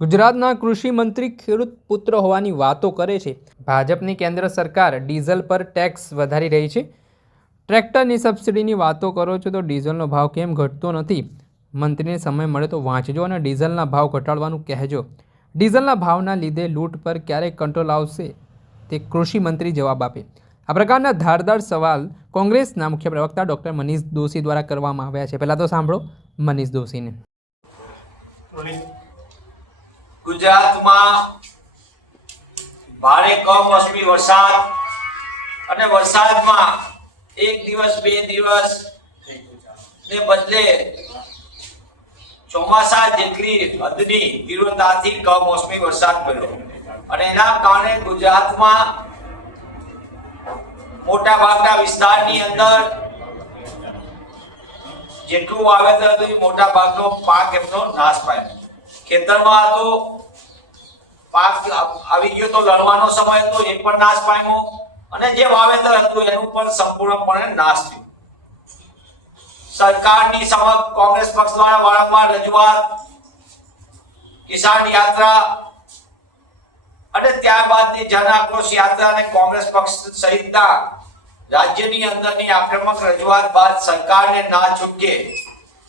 ગુજરાતના કૃષિ મંત્રી ખેડૂત પુત્ર હોવાની વાતો કરે છે. ભાજપની કેન્દ્ર સરકાર ડીઝલ પર ટેક્સ વધારી રહી છે. ટ્રેક્ટરની સબસિડીની વાતો કરો છો તો ડીઝલનો ભાવ કેમ ઘટતો નથી? મંત્રીને સમય મળે તો વાંચજો અને ડીઝલના ભાવ ઘટાડવાનું કહેજો. ડીઝલના ભાવના લીધે લૂંટ પર ક્યારે કંટ્રોલ આવશે? તે કૃષિ મંત્રી જવાબ આપે. આ પ્રકારના ધારદાર સવાલ કોંગ્રેસના મુખ્ય પ્રવક્તા ડૉક્ટર મનીષ દોશી દ્વારા કરવામાં આવ્યા છે. પહેલાં તો સાંભળો મનીષ દોશીને. ગુજરાતમાં ભારે કમોસમી વરસાદ અને વરસાદમાં એક દિવસ, બે દિવસ ને બદલે ચોમાસા જેટલી હદની તીવ્રતાથી કમોસમી વરસાદ પડ્યો. અને એના કારણે ગુજરાતમાં મોટા ભાગના વિસ્તારની અંદર જેટલું વાવેતર હતું મોટા ભાગનો પાક એમનો નાશ પામ્યો. ખેતરમાં હતો પાક આવી ગયો તો લણવાનો સમય હતો, એ પણ નાશ પામ્યો. અને જે વાવેતર હતું એનું પણ સંપૂર્ણપણે નાશ થયું. સરકારની સમક્ષ કોંગ્રેસ પક્ષ દ્વારા વારંવાર રજૂઆત, કિસાન યાત્રા, અને ત્યારબાદની જન આક્રોશ યાત્રા અને કોંગ્રેસ પક્ષ સહિતના રાજ્યની અંદરની આક્રમક રજૂઆત બાદ સરકારને ના છૂટકે,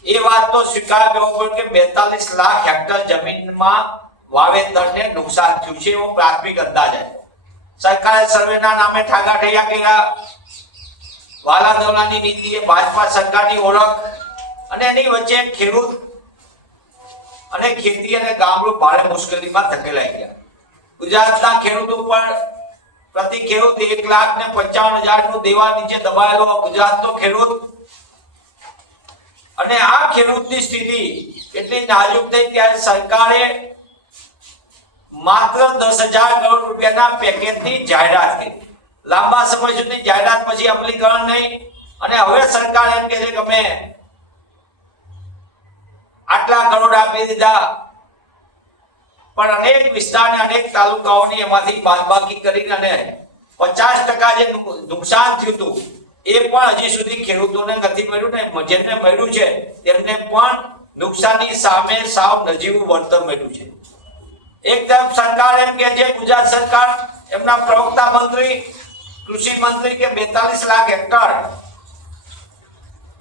એ વાત તો સ્વીકાર કરવો પડે કે બેતાલીસ લાખ હેક્ટર જમીનમાં વાવેતરને નુકસાન થયું છે એવો પ્રાથમિક અંદાજ આવ્યો સરકારે સર્વેના નામે ઠાગા ઠૈયા કર્યા. વાલા દવલાની નીતિ એ ભાજપા સરકારની ઓળખ અને એની વચ્ચે ખેડૂત અને ખેતી અને ગામડું ભારે મુશ્કેલીમાં ધકેલાઈ ગયા. ગુજરાતના ખેડૂતો પર પ્રતિ ખેડૂત એક લાખ ને પંચાવન હજારનું દેવા નીચે દબાયેલો ગુજરાતનો ખેડૂત. અને આ ખેડૂતની સ્થિતિ એટલી નાજુક થઈ ત્યારે સરકારે માત્ર દસ હજાર કરોડ રૂપિયાના પેકેજની જાહેરાત કરી. લાંબા સમય સુધી જાહેરાત પછી અમલીકરણ નહીં. અને હવે સરકાર એમ કે છે કે અમે આટલા કરોડ આપી દીધા. પણ અનેક વિસ્તારને, અનેક તાલુકાઓની એમાંથી બાદબાકી કરીને અને પચાસ ટકા જે નુકસાન થયું હતું, એ પણ હજી સુધી ખેડૂતોને નથી મળ્યું ને જેમને મળ્યું છે, તેમને પણ નુકસાનની સામે સાવ નજીવું વળતર મળ્યું છે. એકદમ સરકાર એમ કે છે ગુજરાત સરકાર એમના પ્રવક્તા મંત્રી, કૃષિ મંત્રી કે બેતાલીસ લાખ હેક્ટરમાં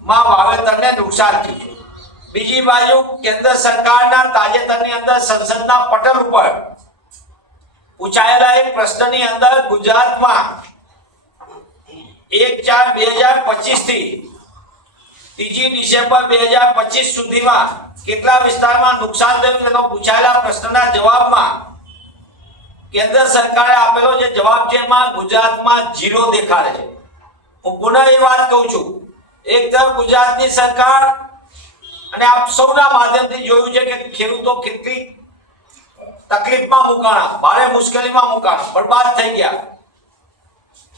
વાવેતરને નુકસાન થયું છે. બીજી બાજુ કેન્દ્ર સરકારના તાજેતરની અંદર સંસદના પટલ ઉપર પૂછાયેલા એક પ્રશ્નની અંદર ગુજરાતમાં એક ચાર બે હજાર પચીસથી ત્રીજી ડિસેમ્બર બે હજાર પચીસ સુધીમાં કેટલા વિસ્તારમાં નુકસાન થયું તેનો પૂછાયેલા પ્રશ્નના જવાબમાં કેન્દ્ર સરકારે આપેલો જે જવાબ છે એમાં ગુજરાતમાં ઝીરો દેખાડે છે. હું પુનઃ એ વાત કહું છું. એક તરફ ગુજરાતની સરકાર અને આપ સૌના માધ્યમથી જોયું છે કે ખેડૂતો કેટલી તકલીફમાં મુકાણા, ભારે મુશ્કેલીમાં મુકાણા, બરબાદ થઈ ગયા.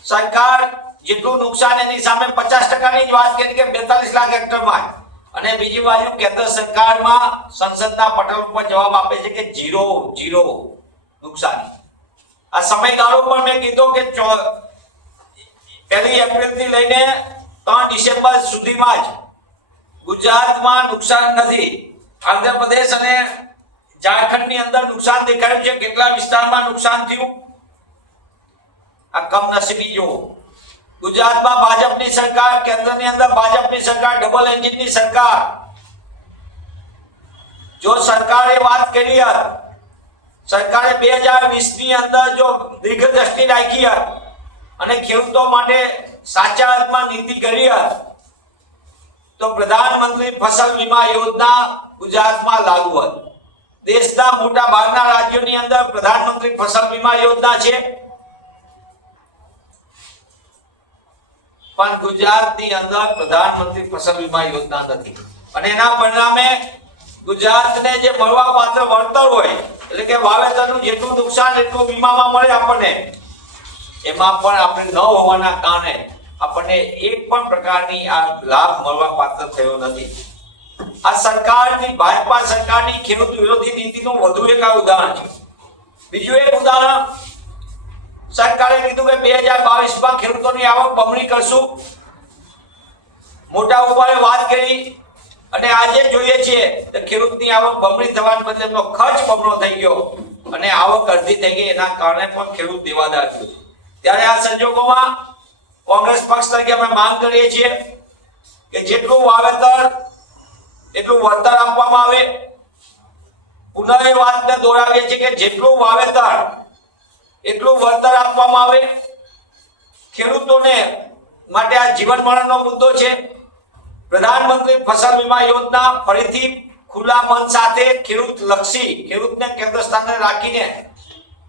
સરકાર જેટલું નુકસાન એની સામે પચાસ ટકાની જ વાત કરી કે બેતાલીસ લાખ હેક્ટરમાં અને બીજી બાજુ કેન્દ્ર સરકારમાં સંસદના પટલ ઉપર જવાબ આપે છે કે જીરો જીરો નુકસાન. આ સમયગાળો પણ મેં કીધો કે પહેલી એપ્રિલથી લઈને ત્રણ ડિસેમ્બર સુધીમાં જ ગુજરાતમાં નુકસાન નથી. આંધ્રપ્રદેશ અને ઝારખંડની અંદર નુકસાન દેખાયું છે. કેટલા વિસ્તારમાં નુકસાન થયું? આ કમનસીબી જુઓ. ગુજરાતમાં ભાજપની સરકાર, કેન્દ્રની અંદર ભાજપની સરકાર ડબલ એન્જિનની સરકાર. જો સરકારે વાત કરી હત સરકારે બે હજાર વીસની અંદર જો દીર્ઘ દ્રષ્ટિ રાખી હત અને ખેડૂતો માટે સાચા અર્થમાં નીતિ કરી હત તો પ્રધાનમંત્રી ફસલ વીમા યોજના ગુજરાતમાં લાગુ હત દેશના મોટા ભાગના રાજ્યોની અંદર પ્રધાનમંત્રી ફસલ વીમા યોજના છે. પણ ગુજરાતની અંદર પ્રધાનમંત્રી ફસલ વીમા યોજના નથી. અને એના પરિણામે ગુજરાતને જે મળવા પાત્ર વળતર હોય, એટલે કે વાવેતરનું જેટલું નુકસાન એટલું વીમામાં મળે આપણને. એમાં પણ આપણે ન હોવાના કારણે આપણને એક પણ પ્રકારની આ લાભ મળવા પાત્ર થયો નથી. આ સરકારની, ભાજપા સરકારની ખેડૂત વિરોધી નીતિનું વધુ એક ઉદાહરણ છે. બીજું એક ઉદાહરણ, સરકારે કીધું કે બે હજાર બાવીસમાં ખેડૂતોની આવક બમણી કરશું. મોટા ઉપાડે વાત કરી અને આજે જોઈએ છીએ કે ખેડૂતની આવક બમણી થવાને બદલે એમનો ખર્ચ બમણો થઈ ગયો અને આવક અડધી થઈ ગઈ, એના કારણે પણ ખેડૂત દેવાદાર થયો ત્યારે આ સંજોગોમાં કોંગ્રેસ પક્ષ તરીકે અમે માંગ કરીએ છીએ કે જેટલું વાવેતર, એટલું વળતર આપવામાં આવે. પુનઃ એ વાતને દોરાવીએ છીએ કે જેટલું વાવેતર એટલું વળતર આપવામાં આવે. ખેડૂતોને માટે આ જીવન મરણનો મુદ્દો છે. પ્રધાનમંત્રી ફસલ વીમા યોજના ફરીથી ખુલ્લા મન સાથે ખેડૂત લક્ષી, ખેડૂતને કેન્દ્ર સ્થાને રાખીને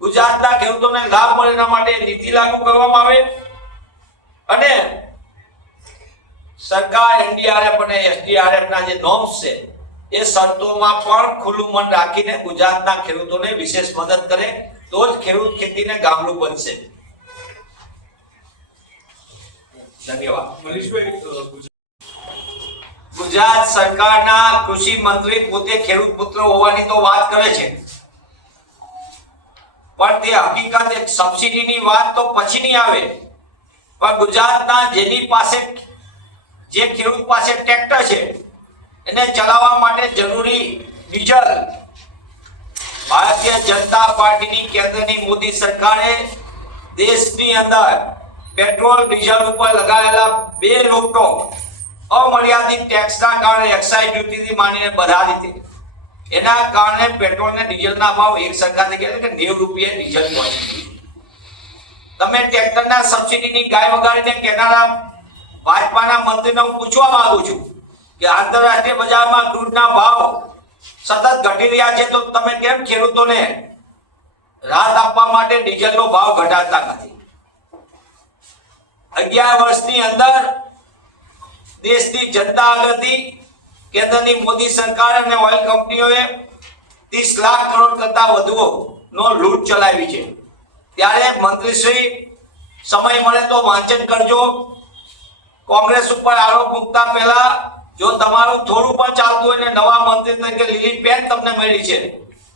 ગુજરાતના ખેડૂતોને લાભ મળે એના માટે નીતિ લાગુ કરવામાં આવે. અને સરકાર એનડીઆરએફ અને એસડીઆરએફ ના જે નોર્મ્સ છે, એ શરતોમાં પણ ખુલ્લું મન રાખીને ગુજરાતના ખેડૂતોને વિશેષ મદદ કરે. તો જ ખેડૂત ખેતીને ગામડું બનશે. ધન્યવાદ. ગુજરાત સરકારના કૃષિ મંત્રી પોતે ખેડૂત પુત્ર હોવાની તો વાત કરે છે. પણ તે હકીકત એક સબસિડીની વાત તો પછી નહીં આવે. પણ ગુજરાતના જેની પાસે જે ખેડૂત પાસે ટ્રેક્ટર છે, એને ચલાવવા માટે જરૂરી ડીઝલ ભારતીય જનતા પાર્ટીની કેન્દ્રની મોદી સરકારે દેશની અંદર પેટ્રોલ, ડીઝલ ઉપર લગાવેલા બે રૂપનો અમર્યાદિત ટેક્સના કારણે એક્સાઇઝ ડ્યુટીથી માંડીને બધા રીતે. એના કારણે પેટ્રોલ ને ડીઝલના ભાવ એક થઈ ગયા કે નેવ રૂપિયા ડીઝલ પહોંચી તમે ટ્રેક્ટરના સબસિડીની ગાય વગાડીને કેનારા ભાજપાના મંત્રીને હું પૂછવા માંગુ છું કે આંતરરાષ્ટ્રીય બજારમાં દૂધના ભાવ સતત ઘટી રહ્યા છે તો તમે કેમ ખેડૂતોને રાહત આપવા માટે ડીઝલનો ભાવ ઘટાડતા નથી? અગિયાર વર્ષની અંદર દેશની જનતા આગળથી કેન્દ્રની મોદી સરકાર અને ઓઇલ કંપનીઓએ ત્રીસ લાખ કરોડ કરતા વધુ નો લૂંટ ચલાવી છે. ત્યારે મંત્રીશ્રી સમય મળે તો વાંચન કરજો. કોંગ્રેસ ઉપર આરોપ મૂકતા પહેલા જો તમારું થોડું પણ ચાલતું હોય ને નવા મંત્રી તરીકે લીલી પેન તમને મળી છે,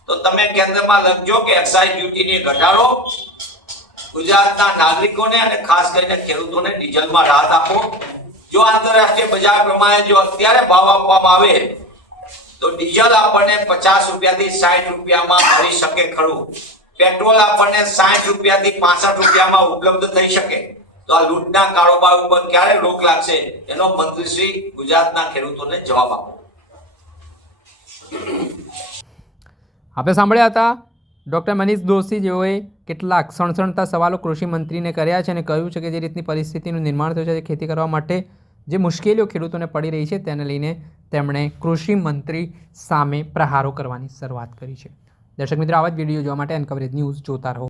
તો તમે કેન્દ્રમાં લખજો કે એક્સાઇઝ ડ્યુટીને ઘટાડો. ગુજરાતના નાગરિકોને અને ખાસ કરીને ખેડૂતોને ડીઝલમાં રાહત આપો. જો આંતરરાષ્ટ્રીય બજાર પ્રમાણે જો અત્યારે ભાવ આપવામાં આવે, તો ડીઝલ આપણને પચાસ રૂપિયાથી સાઠ રૂપિયામાં મળી શકે ખરું. પેટ્રોલ આપણને સાઠ રૂપિયાથી પાસઠ રૂપિયામાં ઉપલબ્ધ થઈ શકે. તો આ લૂંટના કારોબાર ઉપર ક્યારે રોક લાગશે, એનો મંત્રીશ્રી ગુજરાતના ખેડૂતોને જવાબ આપો. આપણે સાંભળ્યા હતા, ડૉક્ટર મનીષ દોશી જેઓએ કેટલાક સણસણતા સવાલો કૃષિ મંત્રીને કર્યા છે અને કહ્યું છે કે જે રીતની પરિસ્થિતિનું નિર્માણ થયું છે ખેતી કરવા માટે જે મુશ્કેલીઓ ખેડૂતોને પડી રહી છે તેને લઈને તેમણે કૃષિ મંત્રી સામે પ્રહારો કરવાની શરૂઆત કરી છે. દર્શક મિત્રો, આવા જ વીડિયો જોવા માટે અનકવરેજ ન્યૂઝ જોતા રહો.